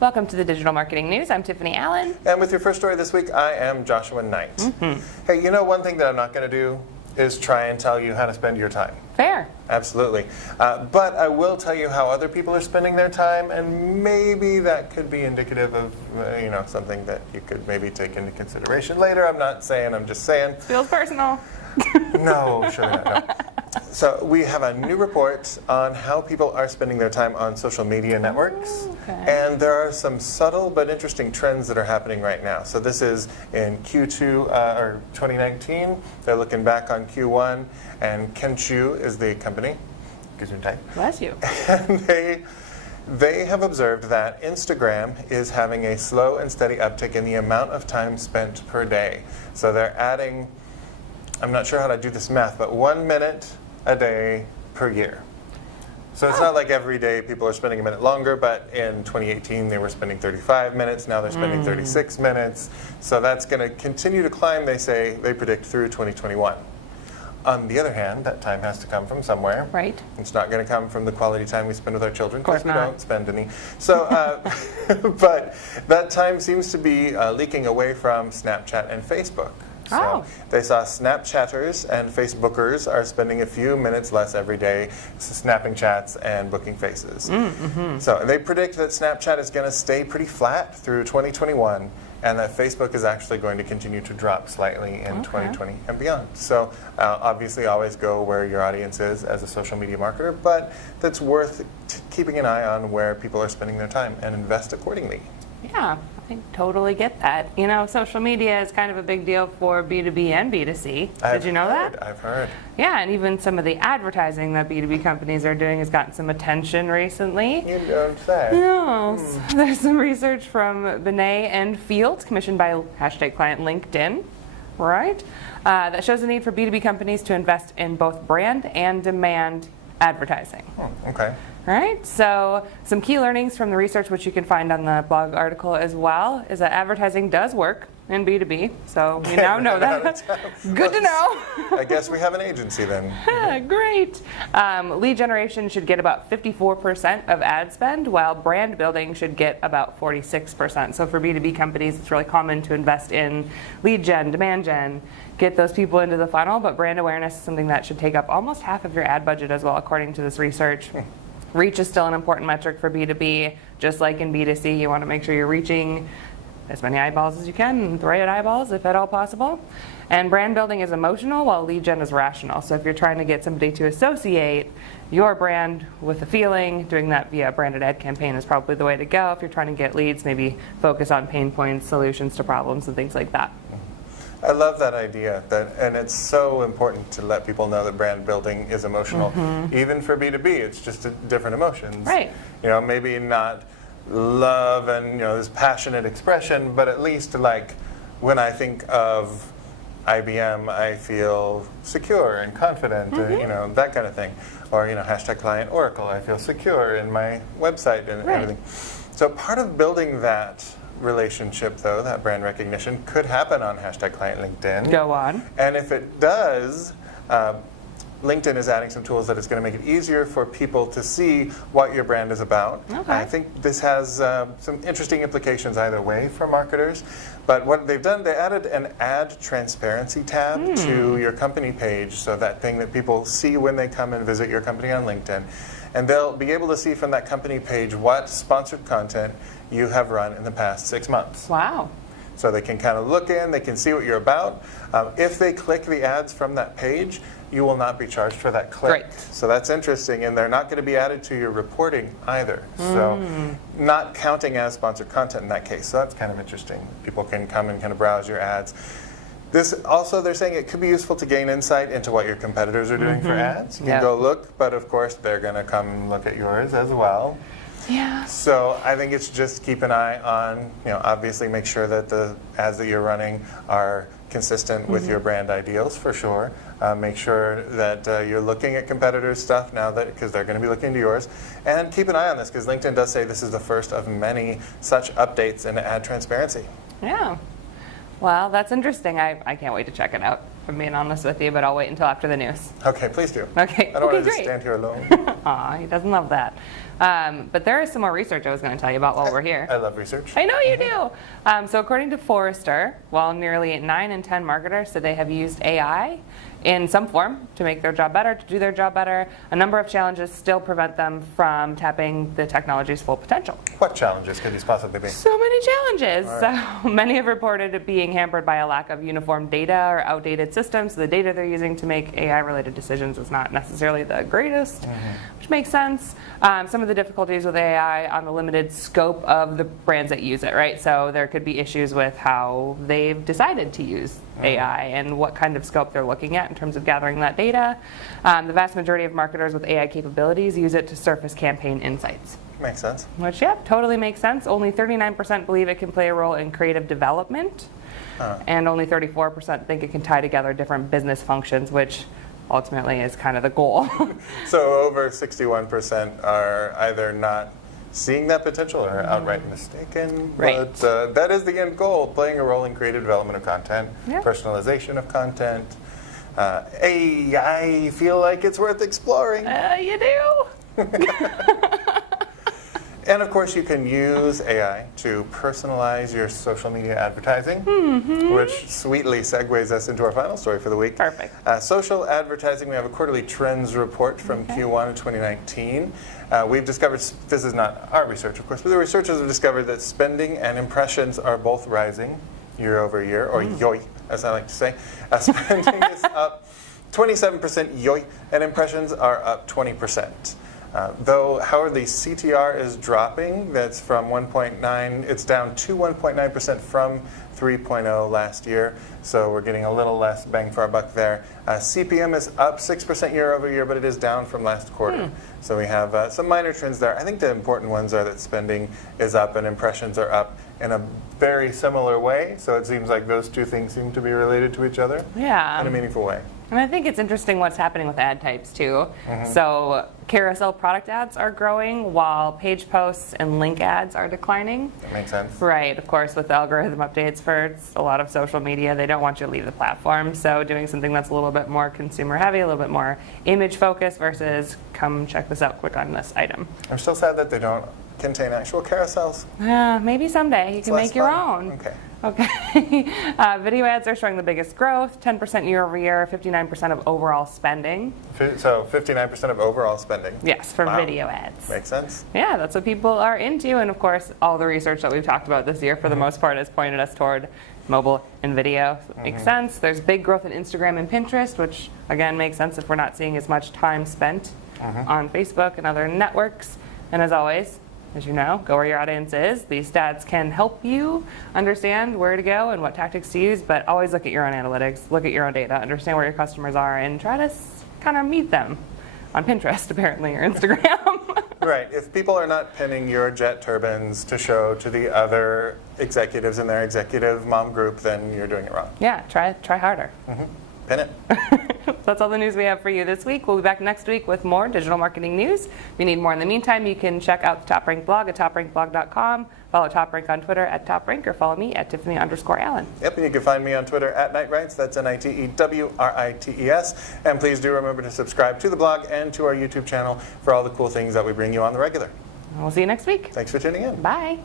Welcome to the Digital Marketing News. I'm Tiffani Allen. And with your first story this week, I am Joshua Nite. Hey, you know one thing that I'm not going to do is try and tell you how to spend your time. Fair. Absolutely. But I will tell you how other people are spending their time, and maybe that could be indicative of something that you could maybe take into consideration later. I'm not saying, I'm just saying. Feels personal. No, surely not. No. So we have a new report on how people are spending their time on social media networks. And there are some subtle but interesting trends that are happening right now. So this is in Q2 or 2019. They're looking back on Q1, and Kenchu is the company. Bless you. And they have observed that Instagram is having a slow and steady uptick in the amount of time spent per day. So they're adding, I'm not sure how to do this math, but 1 minute a day per year. So it's not like every day people are spending a minute longer, but in 2018 they were spending 35 minutes, now they're spending 36 minutes. So that's going to continue to climb, they predict, through 2021. On the other hand, that time has to come from somewhere. Right. It's not going to come from the quality time we spend with our children, because we don't spend any. So, but that time seems to be leaking away from Snapchat and Facebook. So they saw Snapchatters and Facebookers are spending a few minutes less every day snapping chats and booking faces. So they predict that Snapchat is going to stay pretty flat through 2021, and that Facebook is actually going to continue to drop slightly in 2020 and beyond. So obviously always go where your audience is as a social media marketer, but that's worth keeping an eye on where people are spending their time and invest accordingly. Yeah, I totally get that. You know, social media is kind of a big deal for B2B and B2C. Did you know that? I've heard. Yeah, and even some of the advertising that B2B companies are doing has gotten some attention recently. You don't say. No. There's some research from Binet and Fields, commissioned by #client LinkedIn, right? That shows the need for B2B companies to invest in both brand and demand advertising. Okay. Right, so some key learnings from the research, which you can find on the blog article as well, is that advertising does work in B2B. So you now know that. Good to know. I guess we have an agency then. Great. Lead generation should get about 54% of ad spend, while brand building should get about 46%. So for B2B companies, it's really common to invest in lead gen, demand gen, get those people into the funnel, but brand awareness is something that should take up almost half of your ad budget as well, according to this research. Reach is still an important metric for B2B. Just like in B2C, you want to make sure you're reaching as many eyeballs as you can, the right eyeballs, if at all possible. And brand building is emotional, while lead gen is rational. So if you're trying to get somebody to associate your brand with a feeling, doing that via a branded ad campaign is probably the way to go. If you're trying to get leads, maybe focus on pain points, solutions to problems, and things like that. I love that idea, and it's so important to let people know that brand building is emotional. Even for B2B, it's just different emotions. Right. You know, maybe not love and this passionate expression, but at least like when I think of IBM, I feel secure and confident, that kind of thing. Or #client Oracle, I feel secure in my website and everything. So part of building that relationship, though, that brand recognition, could happen on #client LinkedIn. Go on. And if it does, LinkedIn is adding some tools that is going to make it easier for people to see what your brand is about. I think this has some interesting implications either way for marketers. But what they've done, they added an ad transparency tab to your company page, so that thing that people see when they come and visit your company on LinkedIn. And they'll be able to see from that company page what sponsored content you have run in the past 6 months. Wow. So they can kind of look in, they can see what you're about. If they click the ads from that page, you will not be charged for that click. Great. So that's interesting, and they're not going to be added to your reporting either. So not counting as sponsored content in that case. So that's kind of interesting. People can come and kind of browse your ads. This also, they're saying it could be useful to gain insight into what your competitors are doing for ads. You can go look, but of course they're going to come and look at yours as well. Yeah. So I think it's just keep an eye on, obviously make sure that the ads that you're running are consistent with your brand ideals for sure. Make sure that you're looking at competitors' stuff now, because they're going to be looking to yours. And keep an eye on this, because LinkedIn does say this is the first of many such updates in ad transparency. Yeah. Well, that's interesting. I can't wait to check it out. if I'm being honest with you, but I'll wait until after the news. Okay, please do. Okay. I don't want to great. just stand here alone. Aw, he doesn't love that. But there is some more research I was going to tell you about while we're here. I love research. I know you do. So according to Forrester, while nearly 9 in 10 marketers said they have used AI in some form to make their job better, to do their job better, a number of challenges still prevent them from tapping the technology's full potential. What challenges could these possibly be? So many challenges. Right. So many have reported it being hampered by a lack of uniform data or outdated systems. So the data they're using to make AI-related decisions is not necessarily the greatest, which makes sense. Some of the difficulties with AI on the limited scope of the brands that use it, right? So there could be issues with how they've decided to use AI and what kind of scope they're looking at in terms of gathering that data. The vast majority of marketers with AI capabilities use it to surface campaign insights. Makes sense. Which, yeah, totally makes sense. Only 39% believe it can play a role in creative development, and only 34% think it can tie together different business functions, which ultimately is kind of the goal. So over 61% are either not seeing that potential or outright mistaken. Right. But that is the end goal, playing a role in creative development of content, Yeah. personalization of content. I feel like it's worth exploring. You do? And of course, you can use AI to personalize your social media advertising, which sweetly segues us into our final story for the week. Perfect. Social advertising, we have a quarterly trends report from Q1 of 2019. We've discovered, this is not our research, of course, but the researchers have discovered that spending and impressions are both rising year over year, or yoy, as I like to say. Spending is up 27% yoy, and impressions are up 20%. Though, however, the CTR is dropping. That's from 1.9. It's down to 1.9% from 3.0 last year. So we're getting a little less bang for our buck there. CPM is up 6% year over year, but it is down from last quarter. So we have some minor trends there. I think the important ones are that spending is up and impressions are up in a very similar way. So it seems like those two things seem to be related to each other in a meaningful way. And I think it's interesting what's happening with ad types too. So carousel product ads are growing while page posts and link ads are declining. That makes sense. Right, of course, with algorithm updates for a lot of social media, they don't want you to leave the platform. So doing something that's a little bit more consumer heavy, a little bit more image focused versus come check this out, click on this item. I'm still sad that they don't contain actual carousels. Maybe someday you can make your own. Okay. Okay. Video ads are showing the biggest growth, 10% year over year, 59% of overall spending. So 59% of overall spending. Yes, for video ads. Makes sense. Yeah, that's what people are into. And of course, all the research that we've talked about this year, for the most part, has pointed us toward mobile and video. So it makes sense. There's big growth in Instagram and Pinterest, which again makes sense if we're not seeing as much time spent on Facebook and other networks. And as always, as you know, go where your audience is. These stats can help you understand where to go and what tactics to use, but always look at your own analytics, look at your own data, understand where your customers are, and try to kind of meet them on Pinterest, apparently, or Instagram. Right. If people are not pinning your jet turbines to show to the other executives in their executive mom group, then you're doing it wrong. Yeah, try harder. Pin it. That's all the news we have for you this week. We'll be back next week with more digital marketing news. If you need more in the meantime, you can check out the TopRank blog at toprankblog.com. Follow TopRank on Twitter at TopRank, or follow me at Tiffani_Allen. Yep, and you can find me on Twitter at NiteWrites. That's NITEWRITES. And please do remember to subscribe to the blog and to our YouTube channel for all the cool things that we bring you on the regular. We'll see you next week. Thanks for tuning in. Bye.